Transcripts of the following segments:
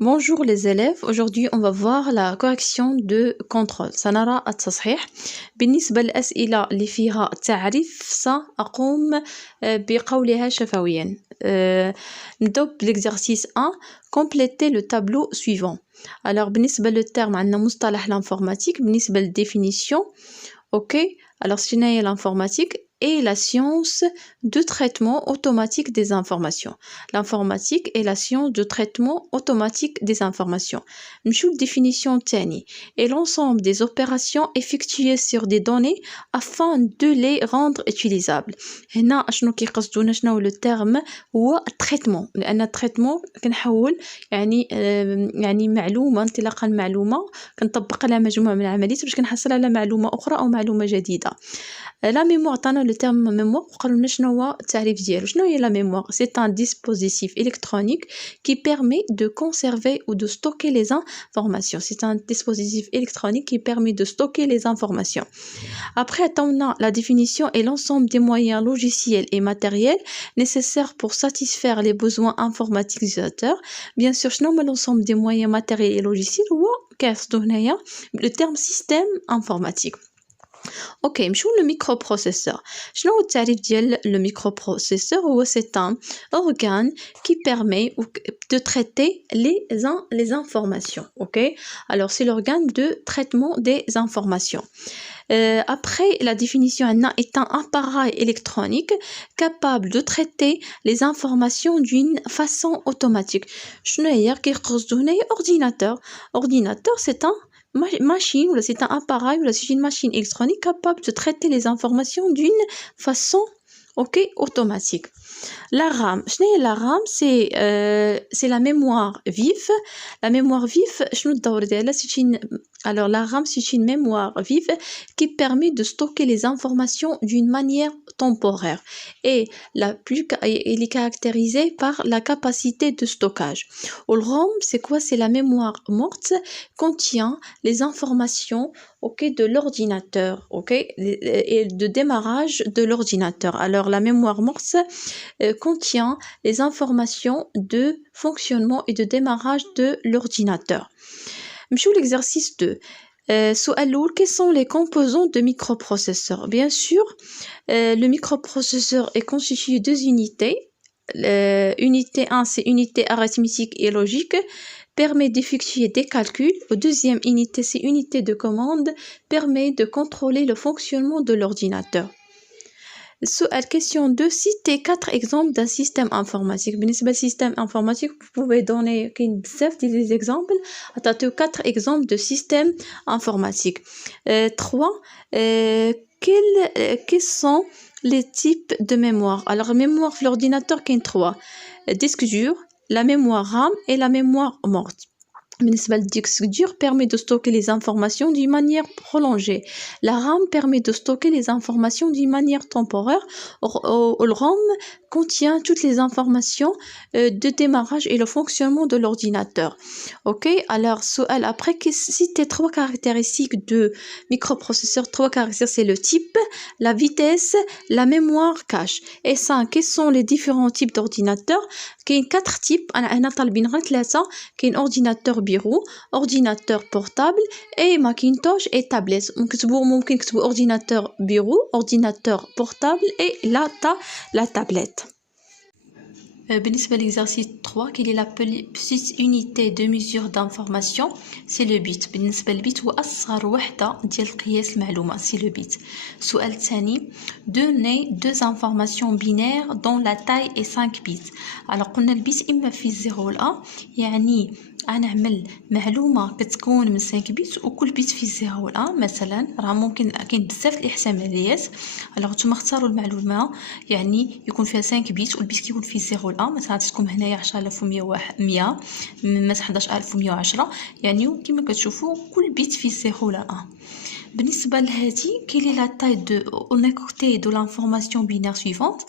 Bonjour les élèves, aujourd'hui on va voir la correction de contrôle. سنرى التصحيح. بالنسبة للأسئلة اللي فيها تعريف سأقوم بقولها شفويا. نبدأ بالexercice 1. Complétez le tableau suivant. Alors بالنسبة للterme عندنا مصطلح l'informatique. بالنسبة للديفينيسيون alors شنو هي l'informatique et la science de traitement automatique des informations. L'informatique est la science de traitement automatique des informations. نمشيو définition تاني et l'ensemble des opérations effectuées sur des données afin de les rendre utilisables. هنا شنو كيقصدونا شنو هو le terme هو traitement لأن traitement كنحول يعني معلومة انطلاقا معلومة كنطبق لها مجموعة من العمليات باش كنحصل على معلومة أخرى أو معلومة جديدة. La mémoire عطانا le terme mémoire وقالوا لنا شنو هو التعريف ديالو. شنو هي la mémoire? C'est un dispositif électronique qui permet de conserver ou de stocker les informations. C'est un dispositif électronique qui permet de stocker les informations. Après, on a la définition et l'ensemble des moyens logiciels et matériels nécessaires pour satisfaire les besoins informatiques des utilisateurs. Bien sûr, شنو هما l'ensemble des moyens matériels et logiciels هو كيقصدو هنايا le terme système informatique. Ok, نمشيو le microprocesseur. شنو هو التعريف ديال le microprocesseur هو c'est un organe qui permet de traiter les informations. Ok, alors c'est l'organe de traitement des informations. Après, la définition est un appareil électronique capable de traiter les informations d'une façon automatique. شنو هي كيقصدو هنايا ordinateur c'est un machine ou c'est un appareil ou c'est une machine électronique capable de traiter les informations d'une façon automatique. La RAM, la RAM c'est la mémoire vive. La mémoire vive, alors la RAM c'est une mémoire vive qui permet de stocker les informations d'une manière temporaire et elle est caractérisée par la capacité de stockage. Le ROM c'est quoi? C'est la mémoire morte contient les informations de l'ordinateur et de démarrage de l'ordinateur. Alors la mémoire morte contient les informations de fonctionnement et de démarrage de l'ordinateur. نمشيو l'exercice 2. سؤال الأول, quels sont les composants de microprocesseur? Bien sûr, le microprocesseur est constitué de deux unités. Unité 1, c'est unité arithmétique et logique, permet d'effectuer des calculs. La deuxième unité, c'est unité de commande, permet de contrôler le fonctionnement de l'ordinateur. Question 2. Citez 4 exemples d'un système informatique. بالنسبة للسيستم informatique, vous pouvez donner des exemples. Attendez 4 exemples de systèmes informatiques. 3. Quels sont les types de mémoire? Alors, mémoire de l'ordinateur, il y a 3. Disque dur, la mémoire RAM et la mémoire morte. Le disque dur permet de stocker les informations d'une manière prolongée. La RAM permet de stocker les informations d'une manière temporaire. Le RAM contient toutes les informations de démarrage et le fonctionnement de l'ordinateur. Ok, alors après, citez 3 caractéristiques de microprocesseur. 3 caractéristiques, c'est le type, la vitesse, la mémoire cache. Et 5, quels sont les différents types d'ordinateurs? Il y a 4 types. Il y a ordinateur bureau, ordinateur portable et Macintosh et tablette. ممكن نكتبوا ordinateur bureau, ordinateur portable et la tablette. بالنسبة l'exercice 3, quelle est la petite unité de mesure d'information? C'est le bit. بالنسبة للبيت هو أصغر وحدة ديال قياس المعلومة, c'est le bit. السؤال الثاني, donnez 2 informations binaires dont la taille est 5 bits. alors قلنا البيت إما في 0 و 1, يعني غنعمل معلومه كتكون من 5 بيت وكل بيت فيه 0 و 1 مثلا. راه ممكن كاين بزاف الاحتماليات. الوغ نتوما اختاروا المعلومه يعني يكون فيها 5 بيت والبيت كيكون فيه 0 و 1. مثلا عطيتكم هنايا 10100 مثلا 11110 يعني كما كتشوفوا كل بيت فيه 0 و 1. بالنسبة لهذه كاين لي لا تاي دو اون اكوتي دو لانفورماسيون بينير سويفونت.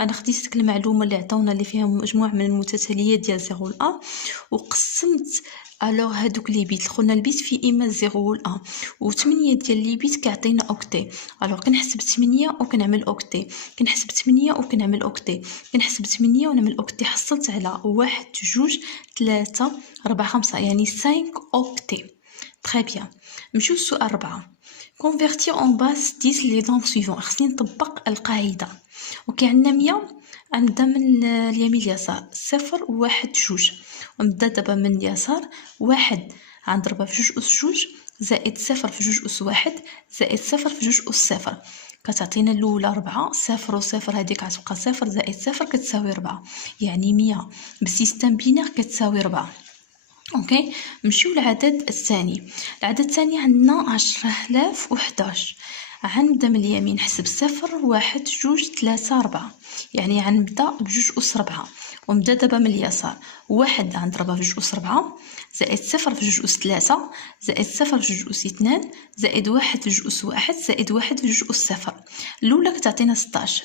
انا خديت ديك المعلومه اللي عطاونا اللي فيها مجموعه من المتتاليات ديال 0 ل 1 وقسمت الوغ هادوك لي بيت دخلنا البيت في اما 0 و 1 و8 ديال لي بيت كيعطينا اوكتي. الوغ كنحسب 8 وكنعمل اوكتي، كنحسب 8 وكنعمل اوكتي، كنحسب 8 ونعمل اوكتي. حصلت على 1 2 3 4 5 يعني 5 اوكتي. تري بيان. نمشيو للسؤال 4. convertir en base 10 les nombres suivants. خصني نطبق القاعده. اوكي عندنا 100 غنبدا من اليمين اليسار 0 1 2 ونبدا دابا من اليسار 1 غنضربها في 2 أس 2 زائد 0 في 2 أس 1 زائد 0 في 2 أس 0 كتعطينا الاولى 4. 0 و 0 هذيك غتبقى 0 زائد 0 كتساوي 4 يعني 100 بسيستم بينير كتساوي 4. اوكي نمشيو للعدد الثاني. العدد الثاني عندنا 10011. غنبدا من اليمين نحسب 0 1 2 3 4 يعني غنبدا بجوج أس 4 ونبدا دابا من اليسار 1 غنضربها في جوج أس 4 زائد 0 في جوج أس 3 زائد 0 في جوج أس 2 زائد 1 في جوج أس 1 زائد 1 في جوج أس 0. الاولى كتعطينا 16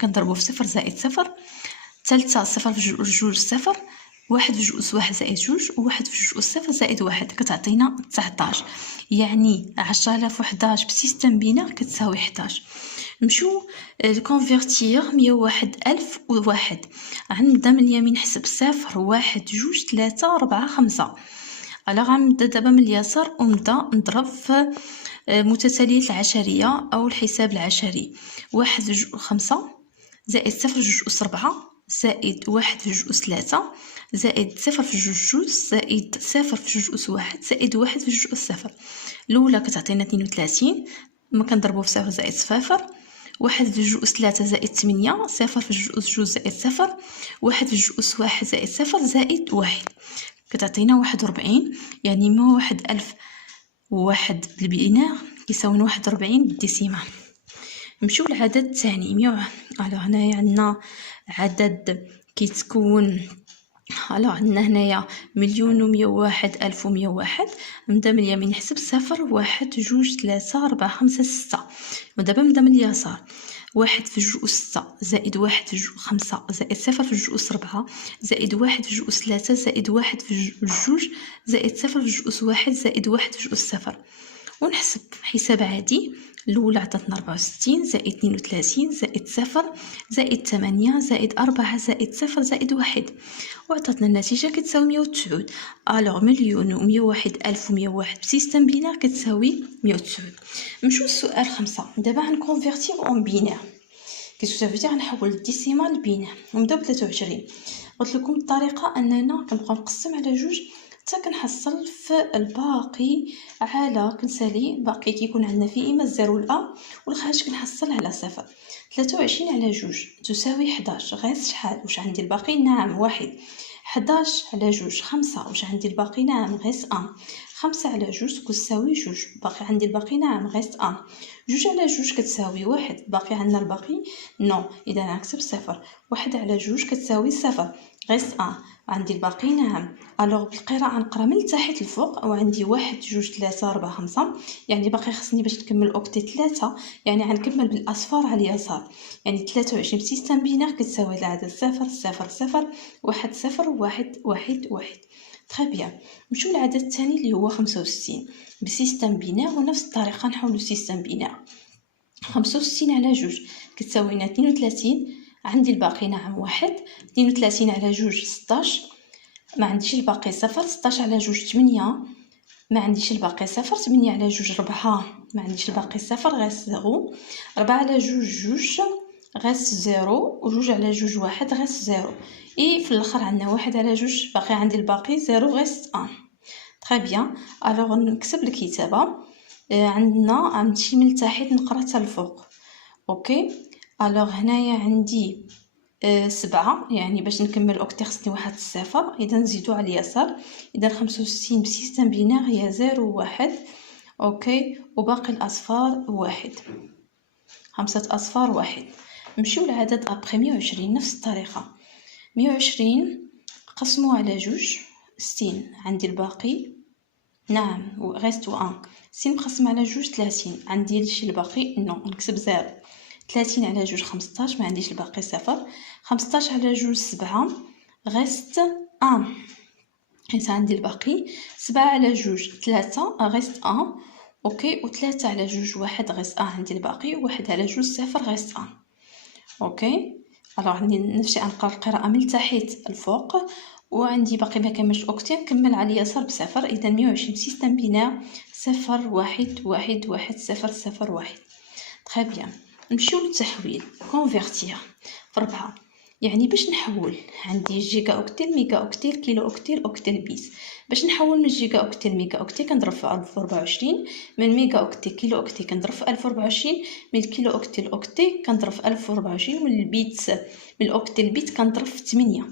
كنضربو في 0 زائد 0 الثالثه 0 في جوج 0 1 في جوج أس 1 زائد جوج وواحد في جوج أس 0 زائد 1 كتعطينا 19 يعني 10011 بسيستم بينير كتساوي 11. نمشيو كونفيرتير 101001. غنبدا من اليمين نحسب 0 1 2 3 4 5. غنبدا دابا من اليسار ونبدا نضرب في متتالية العشرية او الحساب العشري 1 في جوج 5 زائد 0 في جوج أس 4 زائد 1 في جوج أس 3 زائد 0 في جوج زائد 0 في جوج أس 1 زائد 1 في جوج أس 0. الاولى كتعطينا 32 كنضربو في 0 زائد 0 1 في جوج أس 3 زائد 8 0 في جوج أس 2 زائد 0 1 في جوج أس 1 زائد 0 زائد 1 كتعطينا 41 يعني 101001 بالبينير كيساوي 41 بالديسيمال. نمشيو للعدد الثاني 100. هنايا عندنا عدد كيتكون عندنا هنايا 1,101,101. نبدا من اليمين نحسب 0 1 2 3 4 5 6 ودابا نبدا من اليسار 1 في جوج أس 6 زائد 1 في جوج 5 زائد 0 في جوج أس 4 زائد 1 في جوج أس 3 زائد 1 في جوج زائد 0 في جوج أس 1 زائد 1 في جوج أس 0 ونحسب حساب عادي. الاولى عطاتنا 64 زائد 32 زائد 0 زائد 8 زائد 4 زائد 0 زائد 1 وعطاتنا النتيجه كتساوي 109. الوغ 1,101,101 بسيستم بينير كتساوي 109. نمشيو للسؤال 5. دابا غنكونفيرتير اون بينير كيسو سافيتي غنحول الديسيمال لبينير ونبداو ب 23. قلت لكم الطريقه اننا كنبقاو نقسم على جوج حتى كنحصل في الباقي على كنسالي باقي كيكون عندنا فيه اما 0 ولا والخارج كنحصل على 0. 23 على جوج تساوي 11 غير شحال واش عندي الباقي؟ نعم واحد. 11 على جوج 5 واش عندي الباقي؟ نعم غير 1. 5 على جوج كتساوي جوج باقي عندي الباقي؟ نعم غير 1. جوج على جوج كتساوي واحد باقي عندنا الباقي؟ نو اذا غنكتب 0. 1 على جوج كتساوي 0 غير 1 عندي الباقي؟ نعم. الوغ بالقراءه نقرا من تحت الفوق وعندي 1 2 3 4 5 يعني باقي خصني باش نكمل اوكتي 3 يعني غنكمل بالاصفار على اليسار يعني 23 بسيستم بينير كتساوي العدد 0 0 0 1 0 1 1 1. تري بيان. نمشيو للعدد الثاني اللي هو 65 بسيستم بينير ونفس الطريقه نحولو سيستم بينير. 65 على جوج كتساوي لنا 32 عندي الباقي؟ نعم واحد. 32 على جوج 16 ما عنديش الباقي 0. 16 على جوج 8 ما عنديش الباقي 0. 8 على جوج 4 ما عنديش الباقي 0 غير 0. 4 على جوج جوج غير 0 وجوج على جوج واحد غير 0 اي في الاخر عندنا 1 على جوج باقي عندي الباقي 0 غير 1. تري بيان. الوغ نكتب الكتابه عندنا نمشي من تحت نقرا حتى الفوق. اوكي الوغ هنايا عندي 7 يعني باش نكمل اوكتي خصني واحد الصفر اذا نزيدو على اليسار اذا 65 بسيستم بينير هي 0 و 1. اوكي وباقي الاصفار واحد 5 اصفار واحد. نمشيو لعدد ابخي 120 نفس الطريقه 120 قسمو على جوج 60 عندي الباقي نعم غيستو 1. سي نقسم على 30 عندي هادشي الباقي نو نكتب 0. 30 على 15 ما عنديش الباقي 0. 15 على 7 غيست 1 حيت عندي الباقي. 7 على 3 غيست 1. اوكي. و3 على 1 غيست 1 عندي الباقي. 1 على 0 غيست 1. اوكي. الوغ عندي نمشي نقرا القراءه من تحت الفوق وعندي باقي ما كملش اوكتي نكمل على اليسار بصفر. اذا 120 بسيستم بناء 0 1 1 1 0 0 1. تري بيان. نمشيو للتحويل كونفيرتير في 4. يعني باش نحول عندي جيجا اوكتيل ميجا اوكتيل كيلو اوكتيل اوكتيل بيت. باش نحول من جيجا اوكتيل ميجا اوكتيل كنضرب في 1024. من ميجا اوكتيل كيلو اوكتيل كنضرب في 1024. من كيلو اوكتيل اوكتيل كنضرب في 1024. من البيت من الاوكتيل بيت كنضرب في 8.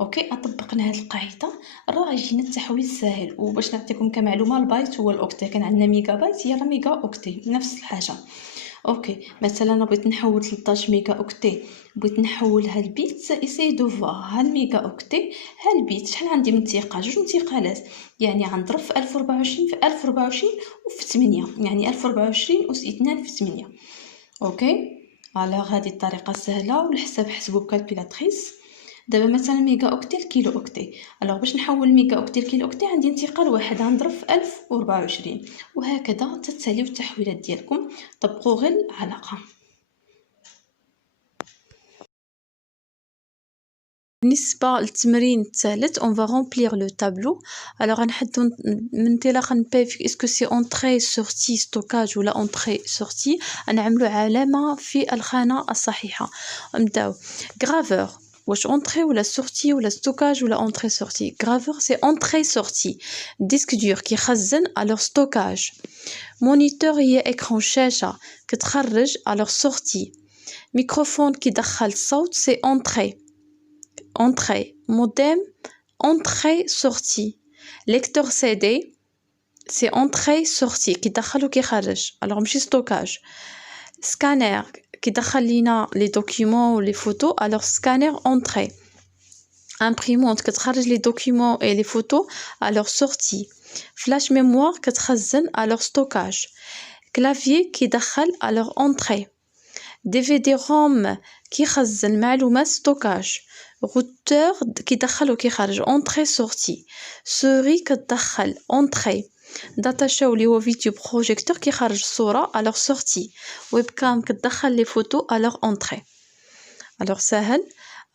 اوكي. اطبقنا هذه القاعده راه يجينا التحويل ساهل. وباش نعطيكم كمعلومه البايت هو الاوكتيل. كان عندنا ميجا بايت هي راه ميجا اوكتيل نفس الحاجه. اوكي. مثلا انا بغيت نحول 13 ميجا اوكتي بغيت نحولها لبيت. ايساي دو فوا ها الميجا اوكتي ها البيت شحال عندي من انتقال 2 انتقالات. يعني غنضرب في 1024 في 1024 وفي 8 يعني 1024 أس 2 في 8. اوكي. على هذه الطريقه سهله والحساب حسبوا بكالكولاتريس. دابا مثلا ميجا اوكتيل كيلو اوكتيل. الوغ باش نحول ميجا اوكتيل كيلو اوكتيل عندي انتقال واحد غنضرب في 1024 وهكذا تتساليو التحويلات ديالكم. طبقوا غير العلاقه. بالنسبه للتمرين الثالث on va remplir le tableau. alors غنحدو من انطلاقا نبي اسكو سي اونطري سورتي ستوكاج ولا اونطري سورتي. غنعملو علامه في الخانه الصحيحه. نبداو غرافور واش اونطري ولا سورتي ولا ستوكاج ولا اونطري سورتي. غرافور سي اونطري سورتي. ديسك دور كيخزن الوغ ستوكاج. مونيتور هي اكران شاشه كتخرج الوغ سورتي. ميكروفون كيدخل الصوت سي اونطري. entrée, modem, entrée, sortie. Lecteur CD, c'est entrée, sortie, qui دخل و كيخرج. alors ماشي stockage. Scanner, qui دخل لينا les documents ou les photos, alors scanner, entrée. Imprimante, كتخرج les documents et les photos, alors sortie. Flash mémoire, كتخزن, alors stockage. Clavier, qui دخل, alors entrée. DVD ROM, كيخزن المعلومات stockage. routeur كيدخل وكيخرج entrée sortie. souris كتدخل entrée. data show اللي هو فيديو بروجيكتور كيخرج الصورة alors sortie. webcam كتدخل les photos alors entrée. alors سهل.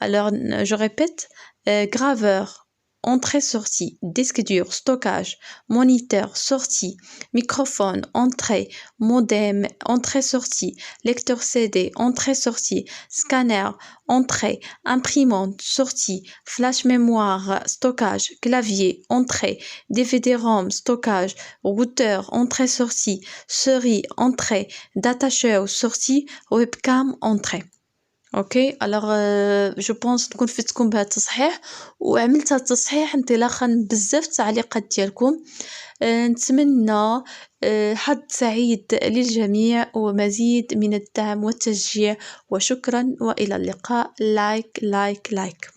alors je répète graveur entrée sortie, disque dur stockage, moniteur sortie, microphone entrée, modem entrée sortie, lecteur CD entrée sortie, scanner entrée, imprimante sortie, flash mémoire stockage, clavier entrée, DVD ROM stockage, routeur entrée sortie, souris entrée, datashow sortie, webcam entrée. اوكي. الوغ جو بونس تكون فدتكم بهذا التصحيح وعملت هذا التصحيح انطلاقا بزاف التعليقات ديالكم. نتمنى حظ سعيد للجميع ومزيد من الدعم والتشجيع وشكرا والى اللقاء. لايك لايك لايك.